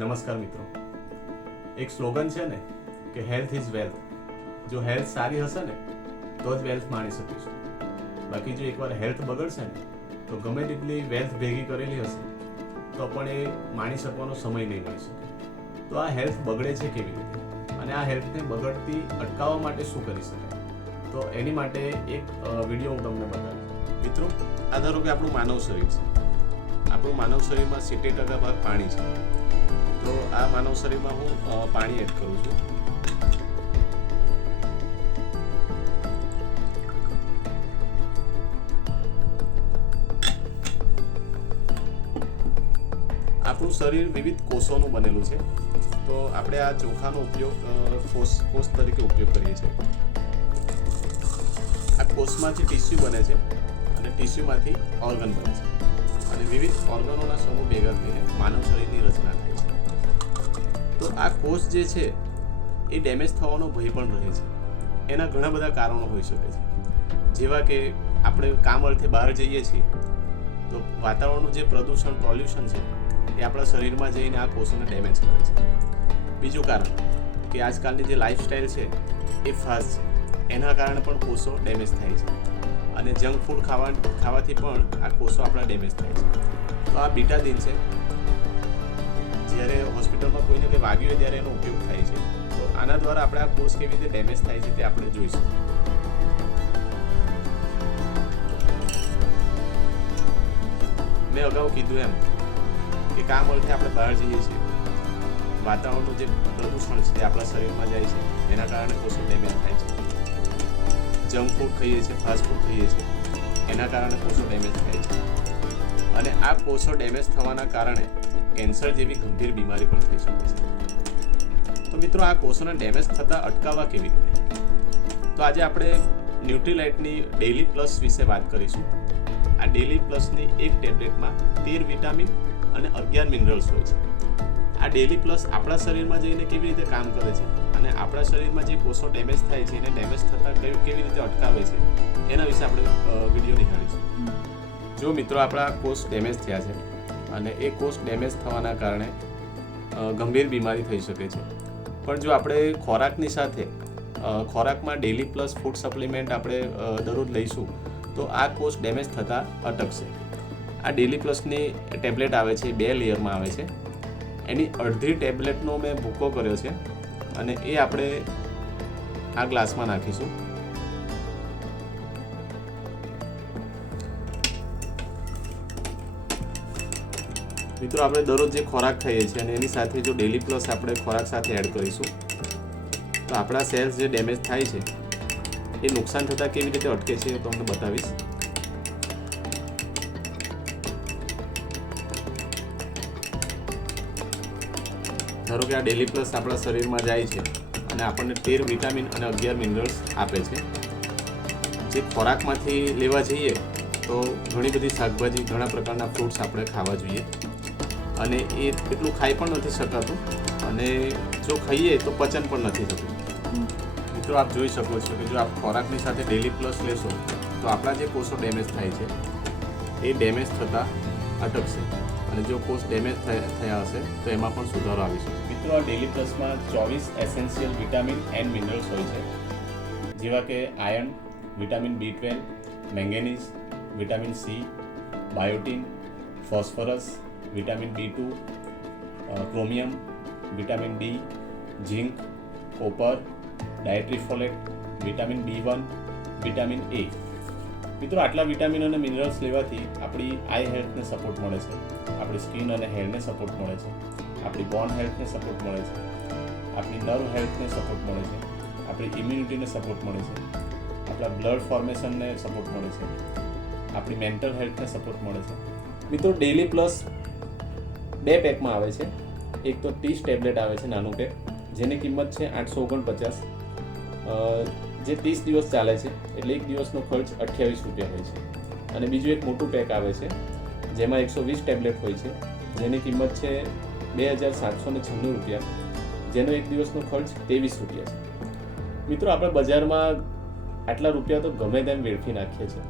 નમસ્કાર મિત્રો, એક સ્લોગન છે ને કે હેલ્થ ઇઝ વેલ્થ. જો હેલ્થ સારી હશે ને તો જ વેલ્થ માણી શકીશું. બાકી જો એકવાર હેલ્થ બગડશે ને તો ગમે તેટલી વેલ્થ ભેગી કરેલી હશે તો પણ એ માણી શકવાનો સમય નહીં મળી શકે. તો આ હેલ્થ બગડે છે કેવી રીતે અને આ હેલ્થને બગડતી અટકાવવા માટે શું કરી શકાય, તો એની માટે એક વિડીયો હું તમને બતાવીશ. મિત્રો, આ ધારો કે આપણું માનવ શરીર છે. આપણું માનવ શરીરમાં 70% ભાગ પાણી છે. તો આ માનવ શરીરમાં હું પાણી એડ કરું છું. આપણું શરીર વિવિધ કોષોનું બનેલું છે. તો આપણે આ ચોખાનો ઉપયોગ કોષ તરીકે ઉપયોગ કરીએ છીએ. આ કોષમાંથી ટીસ્યુ બને છે અને ટીસ્યુમાંથી ઓર્ગન બને છે અને વિવિધ ઓર્ગનોના સમૂહ ભેગા થઈને માનવ શરીરની રચના થાય છે. તો આ કોષ જે છે એ ડેમેજ થવાનો ભય પણ રહે છે. એના ઘણા બધા કારણો હોઈ શકે છે, જેવા કે આપણે કામ અર્થે બહાર જઈએ છીએ તો વાતાવરણનું જે પોલ્યુશન છે એ આપણા શરીરમાં જઈને આ કોષોને ડેમેજ કરે છે. બીજું કારણ કે આજકાલની જે લાઈફસ્ટાઈલ છે એ ફાસ્ટ છે, એના કારણે પણ કોષો ડેમેજ થાય છે અને જંક ફૂડ ખાવાથી પણ આ કોષો આપણા ડેમેજ થાય છે. તો આ બીટાડીન છે. જ્યારે હોસ્પિટલમાં કોઈને કંઈ વાગ્યું હોય ત્યારે એનો ઉપયોગ થાય છે. તો આના દ્વારા આપણે આ કોષ કેવી રીતે ડેમેજ થાય છે તે આપણે જોઈશું. મેં અગાઉ કીધું એમ કે કામ અર્થે આપણે બહાર જઈએ છીએ, વાતાવરણનું જે પ્રદૂષણ છે તે આપણા શરીરમાં જાય છે, એના કારણે કોષો ડેમેજ થાય છે. જંક ફૂડ ખાઈએ છીએ, ફાસ્ટ ફૂડ ખાઈએ છીએ, એના કારણે કોષો ડેમેજ થાય છે અને આ કોષો ડેમેજ થવાના કારણે કેન્સર જેવી ગંભીર બીમારી પણ થઈ શકે છે. તો મિત્રો, આ કોષોને ડેમેજ થતાં અટકાવવા કેવી રીતે, તો આજે આપણે ન્યુટ્રીલાઇટની ડેલી પ્લસ વિશે વાત કરીશું. આ ડેલી પ્લસની એક ટેબ્લેટમાં 13 વિટામિન અને 11 મિનરલ્સ હોય છે. આ ડેલી પ્લસ આપણા શરીરમાં જઈને કેવી રીતે કામ કરે છે અને આપણા શરીરમાં જે કોષો ડેમેજ થાય છે એને ડેમેજ થતાં કેવી રીતે અટકાવે છે એના વિશે આપણે વિડીયો નિહાળીશું. જો મિત્રો, આપણા કોષ ડેમેજ થયા છે અને એ કોષ ડેમેજ થવાના કારણે ગંભીર બીમારી થઈ શકે છે. પણ જો આપણે ખોરાકની સાથે ખોરાકમાં ડેલી પ્લસ ફૂડ સપ્લિમેન્ટ આપણે દરરોજ લઈશું તો આ કોષ ડેમેજ થતાં અટકશે. આ ડેલી પ્લસની ટેબ્લેટ આવે છે, 2 લેયરમાં આવે છે. એની અડધી ટેબ્લેટનો મેં ભૂકો કર્યો છે અને એ આપણે આ ગ્લાસમાં નાખીશું. મિત્રો, આપણે દરરોજ જે ખોરાક ખાઈએ છીએ અને એની સાથે જો ડેલી પ્લસ આપણે ખોરાક સાથે એડ કરીશું તો આપણા સેલ્સ જે ડેમેજ થાય છે એ નુકસાન થતાં કેવી રીતે અટકે છે એ તમને બતાવીશ. ધારો કે આ ડેલી પ્લસ આપણા શરીરમાં જાય છે અને આપણને 13 વિટામિન અને 11 મિનરલ્સ આપે છે. જે ખોરાકમાંથી લેવા જઈએ તો ઘણી બધી શાકભાજી, ઘણા પ્રકારના ફ્રૂટ્સ આપણે ખાવા જોઈએ અને એ એટલું ખાઈ પણ નથી શકાતું અને જો ખાઈએ તો પચન પણ નથી થતું. મિત્રો, આપ જોઈ શકો છો કે જો આપ ખોરાકની સાથે ડેલી પ્લસ લેશો તો આપણા જે કોષો ડેમેજ થાય છે એ ડેમેજ થતાં અટકશે અને જો કોષ ડેમેજ થયા હશે તો એમાં પણ સુધારો આવી શકે. મિત્રો, આ ડેલી પ્લસમાં 24 એસેન્શિયલ વિટામિન એન્ડ મિનરલ્સ હોય છે, જેવા કે iron, vitamin B12, manganese, vitamin C, biotin, phosphorus, vitamin B2, chromium, vitamin D, zinc, copper, dietary folate, vitamin B1, vitamin A. મિત્રો, આટલા વિટામિન અને મિનરલ્સ લેવાથી આપણી આઈ હેલ્થને સપોર્ટ મળે છે, આપણી સ્કિન અને હેરને સપોર્ટ મળે છે, આપણી બોન હેલ્થને સપોર્ટ મળે છે, આપણી નર્વ હેલ્થને સપોર્ટ મળે છે, આપણી ઇમ્યુનિટીને સપોર્ટ મળે છે, આપણા બ્લડ ફોર્મેશનને સપોર્ટ મળે છે, આપણી મેન્ટલ હેલ્થને સપોર્ટ મળે છે. મિત્રો, ડેલી પ્લસ 2 પેકમાં આવે છે. એક તો 30 ટેબ્લેટ આવે છે, નાનું પેક, જેની કિંમત છે 849, જે 30 દિવસ ચાલે છે, એટલે એક દિવસનો ખર્ચ 28 રૂપિયા હોય છે. અને બીજું એક મોટું પેક આવે છે જેમાં 120 ટેબ્લેટ હોય છે, જેની કિંમત છે 2796 રૂપિયા, જેનો એક દિવસનો ખર્ચ 23 રૂપિયા છે. મિત્રો, આપણે બજારમાં આટલા રૂપિયા તો ગમે તેમ વેડફી નાખીએ છીએ.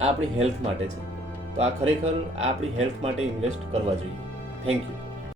આ આપણી હેલ્થ માટે છે, તો આ ખરેખર આપણી હેલ્થ માટે ઇન્વેસ્ટ કરવા જોઈએ. Thank you.